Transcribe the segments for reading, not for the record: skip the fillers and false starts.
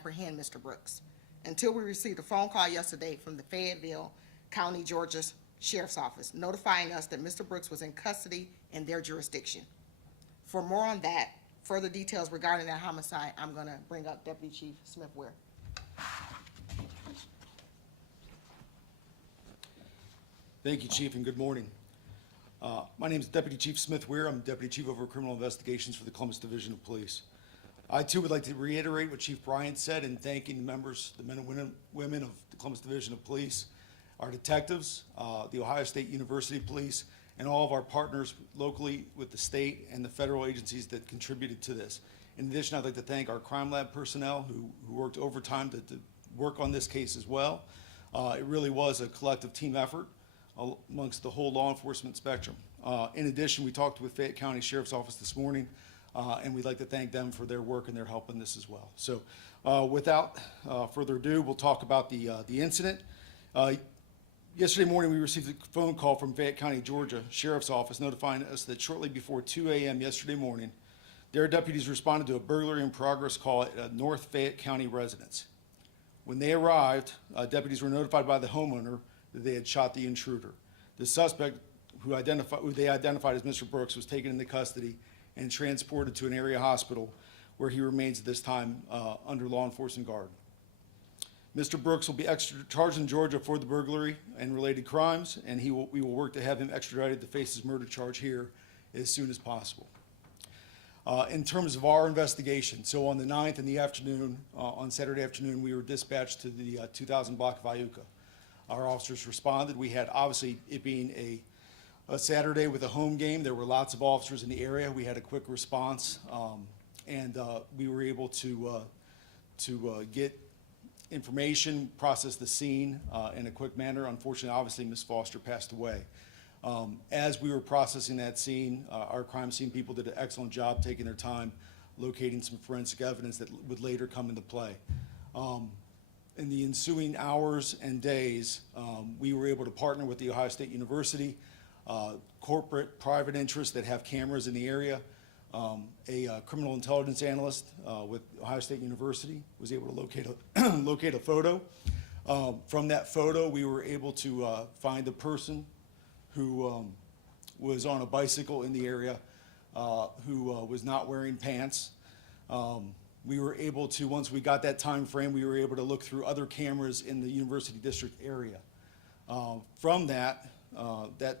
apprehend Mr. Brooks until we received a phone call yesterday from the Fayetteville County, Georgia Sheriff's Office notifying us that Mr. Brooks was in custody in their jurisdiction. For more on that, further details regarding that homicide, I'm going to bring up Deputy Chief Smith Ware. Thank you, Chief, and good morning. My name is Deputy Chief Smith Ware. I'm Deputy Chief over Criminal Investigations for the Columbus Division of Police. I, too, would like to reiterate what Chief Bryant said in thanking the members, the men and women of the Columbus Division of Police, our detectives, the Ohio State University Police, and all of our partners locally with the state and the federal agencies that contributed to this. In addition, I'd like to thank our crime lab personnel who worked overtime to work on this case as well. It really was a collective team effort amongst the whole law enforcement spectrum. In addition, we talked with Fayette County Sheriff's Office this morning, and we'd like to thank them for their work and their help in this as well. So without further ado, we'll talk about the incident. Yesterday morning, we received a phone call from Fayette County, Georgia Sheriff's Office notifying us that shortly before 2 a.m. yesterday morning, their deputies responded to a burglary in progress call at a North Fayette County residence. When they arrived, deputies were notified by the homeowner that they had shot the intruder. The suspect, who they identified as Mr. Brooks, was taken into custody and transported to an area hospital where he remains at this time under law enforcement guard. Mr. Brooks will be charged in Georgia for the burglary and related crimes, and we will work to have him extradited to face his murder charge here as soon as possible. In terms of our investigation, so on the 9th in the afternoon, on Saturday afternoon, we were dispatched to the 2000 block of Iuka. Our officers responded. We had, obviously, it being a Saturday with a home game, there were lots of officers in the area. We had a quick response, and we were able to get information, process the scene in a quick manner. Unfortunately, obviously, Ms. Foster passed away. As we were processing that scene, our crime scene people did an excellent job taking their time locating some forensic evidence that would later come into play. In the ensuing hours and days, we were able to partner with the Ohio State University, corporate private interests that have cameras in the area. A criminal intelligence analyst with Ohio State University was able to locate a photo. From that photo, we were able to find a person who was on a bicycle in the area, who was not wearing pants. We were able to, once we got that time frame, we were able to look through other cameras in the University District area. From that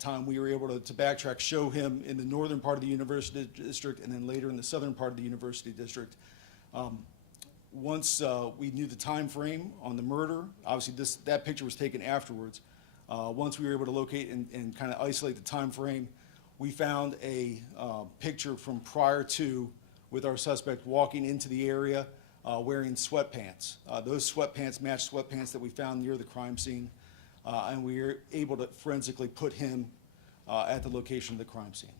time, we were able to backtrack, show him in the northern part of the University District, and then later in the southern part of the University District. Once we knew the time frame on the murder, obviously that picture was taken afterwards. Once we were able to locate and kind of isolate the time frame, we found a picture from prior to, with our suspect walking into the area wearing sweatpants. Those sweatpants matched sweatpants that we found near the crime scene, and we were able to forensically put him at the location of the crime scene.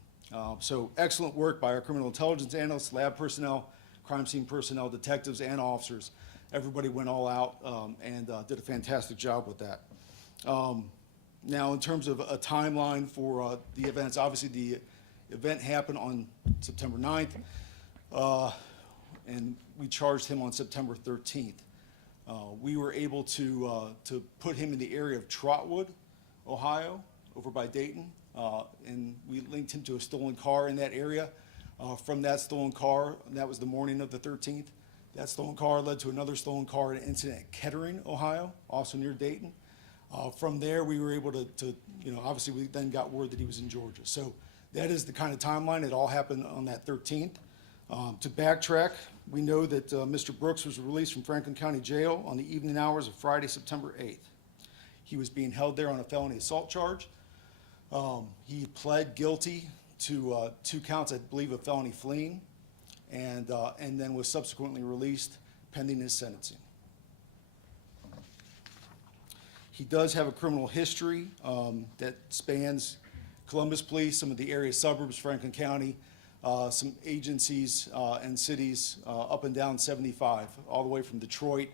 So excellent work by our criminal intelligence analysts, lab personnel, crime scene personnel, detectives, and officers. Everybody went all out and did a fantastic job with that. Now, in terms of a timeline for the events, obviously the event happened on September 9th. And we charged him on September 13th. We were able to put him in the area of Trotwood, Ohio, over by Dayton, and we linked him to a stolen car in that area. From that stolen car, that was the morning of the 13th, that stolen car led to another stolen car in an incident at Kettering, Ohio, also near Dayton. From there, we were able to obviously we then got word that he was in Georgia. So that is the kind of timeline. It all happened on that 13th. To backtrack, we know that Mr. Brooks was released from Franklin County Jail on the evening hours of Friday, September 8th. He was being held there on a felony assault charge. He pled guilty to 2 counts, I believe, of felony fleeing, and then was subsequently released pending his sentencing. He does have a criminal history that spans Columbus Police, some of the area suburbs, Franklin County, some agencies and cities up and down 75, all the way from Detroit,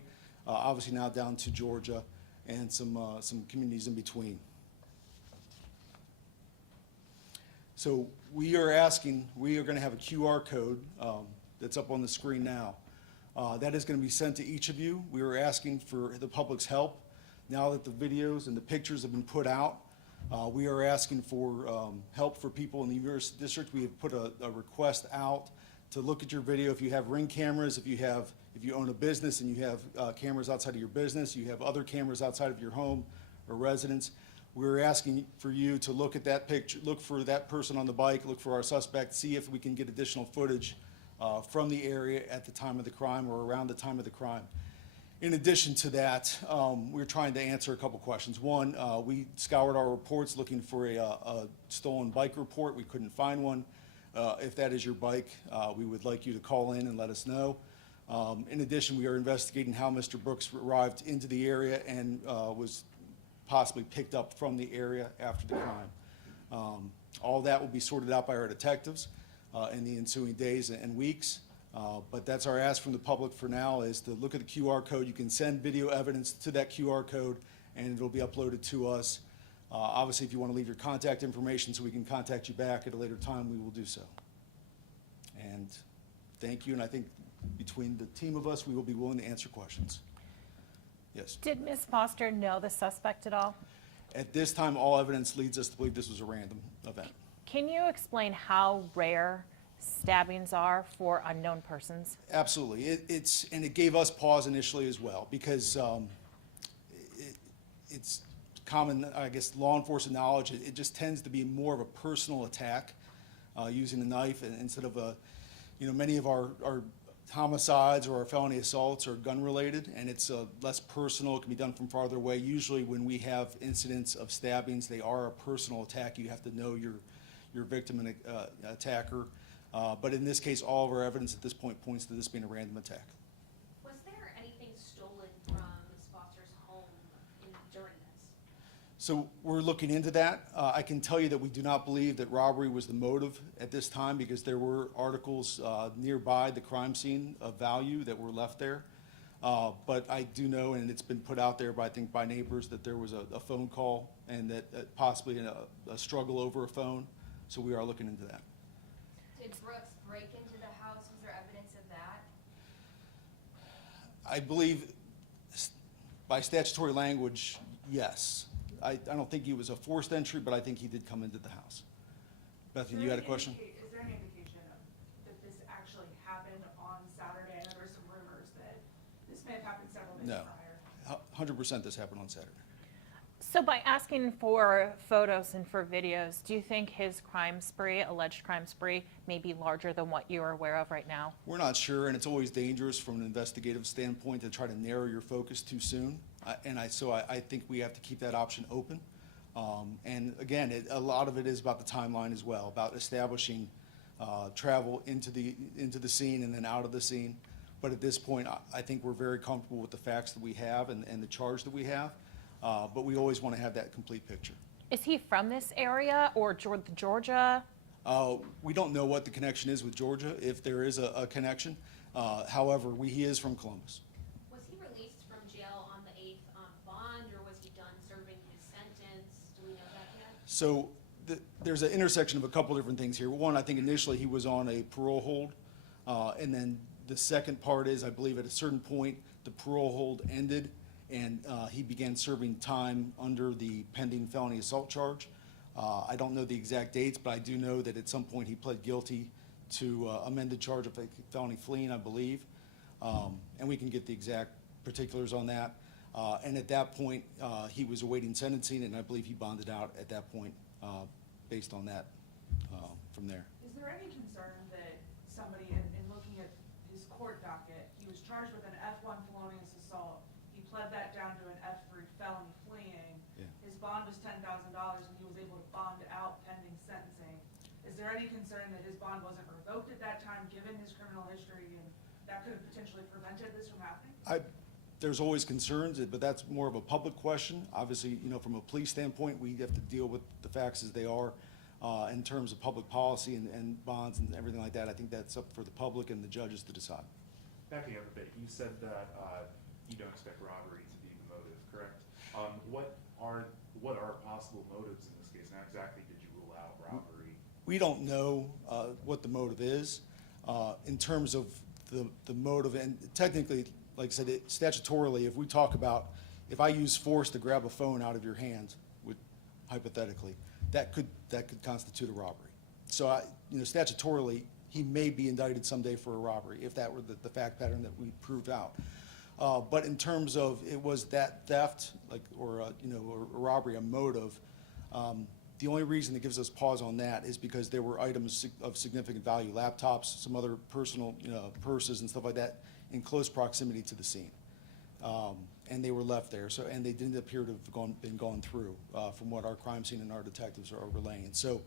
obviously now down to Georgia, and some communities in between. So we are going to have a QR code that's up on the screen now. That is going to be sent to each of you. We are asking for the public's help. Now that the videos and the pictures have been put out, we are asking for help for people in the University District. We have put a request out to look at your video. If you have Ring cameras, if you own a business and you have cameras outside of your business, you have other cameras outside of your home or residence, we're asking for you to look at that picture, look for that person on the bike, look for our suspect, see if we can get additional footage from the area at the time of the crime or around the time of the crime. In addition to that, we're trying to answer a couple questions. One, we scoured our reports looking for a stolen bike report. We couldn't find one. If that is your bike, we would like you to call in and let us know. In addition, we are investigating how Mr. Brooks arrived into the area and was possibly picked up from the area after the crime. All that will be sorted out by our detectives in the ensuing days and weeks. But that's our ask from the public for now, is to look at the QR code. You can send video evidence to that QR code and it'll be uploaded to us. Obviously, if you want to leave your contact information so we can contact you back at a later time, we will do so. And thank you, and I think between the team of us, we will be willing to answer questions. Yes. Did Ms. Foster know the suspect at all? At this time, all evidence leads us to believe this was a random event. Can you explain how rare stabbings are for unknown persons? Absolutely. And it gave us pause initially as well, because it's common, I guess, law enforcement knowledge. It just tends to be more of a personal attack using a knife instead of many of our homicides or our felony assaults are gun related, and it's less personal. It can be done from farther away. Usually when we have incidents of stabbings, they are a personal attack. You have to know your victim and attacker. But in this case, all of our evidence at this point points to this being a random attack. Was there anything stolen from Ms. Foster's home during this? So we're looking into that. I can tell you that we do not believe that robbery was the motive at this time, because there were articles nearby the crime scene of value that were left there. But I do know, and it's been put out there by, I think, by neighbors, that there was a phone call and that possibly a struggle over a phone. So we are looking into that. Did Brooks break into the house? Was there evidence of that? I believe by statutory language, yes. I don't think he was a forced entry, but I think he did come into the house. Bethany, you had a question? Is there any indication that this actually happened on Saturday? I know there were some rumors that this may have happened several days No. prior. 100% this happened on Saturday. So by asking for photos and for videos, do you think his crime spree, alleged crime spree, may be larger than what you are aware of right now? We're not sure, and it's always dangerous from an investigative standpoint to try to narrow your focus too soon. So I think we have to keep that option open. And again, a lot of it is about the timeline as well, about establishing travel into the scene and then out of the scene. But at this point, I think we're very comfortable with the facts that we have and the charge that we have. But we always want to have that complete picture. Is he from this area or Georgia? We don't know what the connection is with Georgia, if there is a connection. However, he is from Columbus. Was he released from jail on the 8th on bond, or was he done serving his sentence? Do we know that yet? So there's an intersection of a couple different things here. One, I think initially he was on a parole hold. And then the second part is, I believe at a certain point, the parole hold ended and he began serving time under the pending felony assault charge. I don't know the exact dates, but I do know that at some point he pled guilty to amended charge of felony fleeing, I believe. And we can get the exact particulars on that. And at that point, he was awaiting sentencing, and I believe he bonded out at that point based on that from there. Is there any concern that somebody, in looking at his court docket, he was charged with an F1 felonious assault, he pled that down to an F3 felony fleeing, Yeah. his bond was $10,000 and he was able to bond out pending sentencing. Is there any concern that his bond wasn't revoked at that time, given his criminal history, and that could have potentially prevented this from happening? There's always concerns, but that's more of a public question. Obviously, from a police standpoint, we have to deal with the facts as they are. In terms of public policy and bonds and everything like that, I think that's up for the public and the judges to decide. Backing up a bit, you said that you don't expect robbery to be the motive, correct? What are possible motives in this case? How exactly did you rule out robbery? We don't know what the motive is. In terms of the motive, and technically, like I said, statutorily, if we talk about, if I use force to grab a phone out of your hand, hypothetically, that could constitute a robbery. So statutorily, he may be indicted someday for a robbery, if that were the fact pattern that we proved out. But in terms of, it was that theft, or a robbery, a motive, the only reason that gives us pause on that is because there were items of significant value, laptops, some other personal, purses and stuff like that, in close proximity to the scene. And they were left there, and they didn't appear to have been gone through, from what our crime scene and our detectives are relaying. So,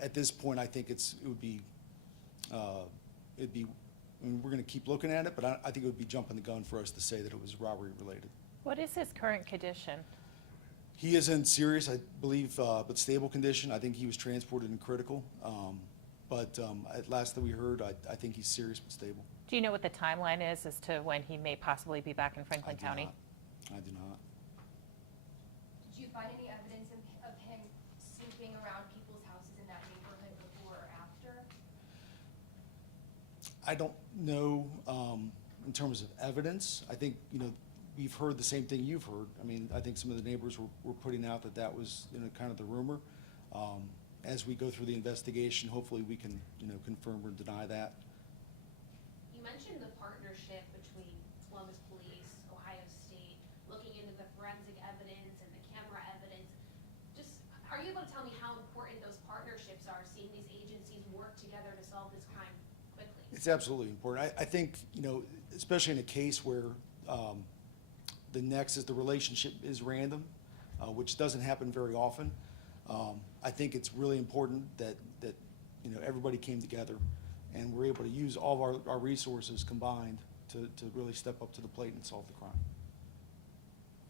at this point, I think it'd be, I mean, we're gonna keep looking at it, but I think it would be jumping the gun for us to say that it was robbery related. What is his current condition? He is in serious, I believe, but stable condition. I think he was transported in critical. But at last that we heard, I think he's serious but stable. Do you know what the timeline is as to when he may possibly be back in Franklin I do County? not. I do not. Did you find any evidence of him snooping around people's houses in that neighborhood before or after? I don't know, in terms of evidence. I think, we've heard the same thing you've heard. I mean, I think some of the neighbors were putting out that was, kind of the rumor. As we go through the investigation, hopefully we can, confirm or deny that. You mentioned the partnership between Columbus Police, Ohio State, looking into the forensic evidence and the camera evidence. Just, are you able to tell me how important those partnerships are, seeing these agencies work together to solve this crime quickly? It's absolutely important. I think, especially in a case where the nexus, the relationship is random, which doesn't happen very often. I think it's really important that everybody came together and we're able to use all of our resources combined to really step up to the plate and solve the crime.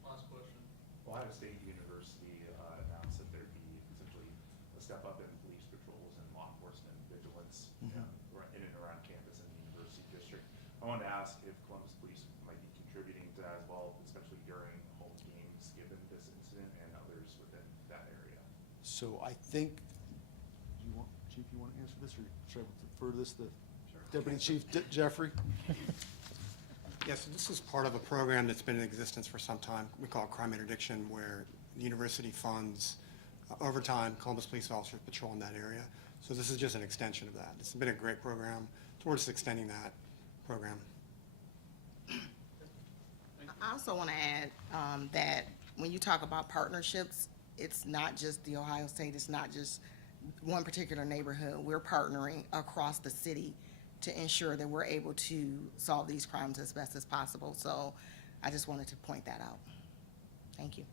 Last question. Ohio State University announced that there'd be essentially a step up in police patrols and law enforcement vigilance in and around campus and the university district. I wanted to ask if Columbus Police might be contributing to that as well, especially during home games, given this incident and others within that area. So I think, Chief, you want to answer this, or should I refer to this to Deputy Chief Jeffrey? Yes, this is part of a program that's been in existence for some time. We call it crime interdiction, where the university funds, over time, Columbus police officers patrol in that area. So this is just an extension of that. It's been a great program towards extending that program. I also want to add that when you talk about partnerships, it's not just the Ohio State, it's not just one particular neighborhood. We're partnering across the city to ensure that we're able to solve these crimes as best as possible. So I just wanted to point that out. Thank you.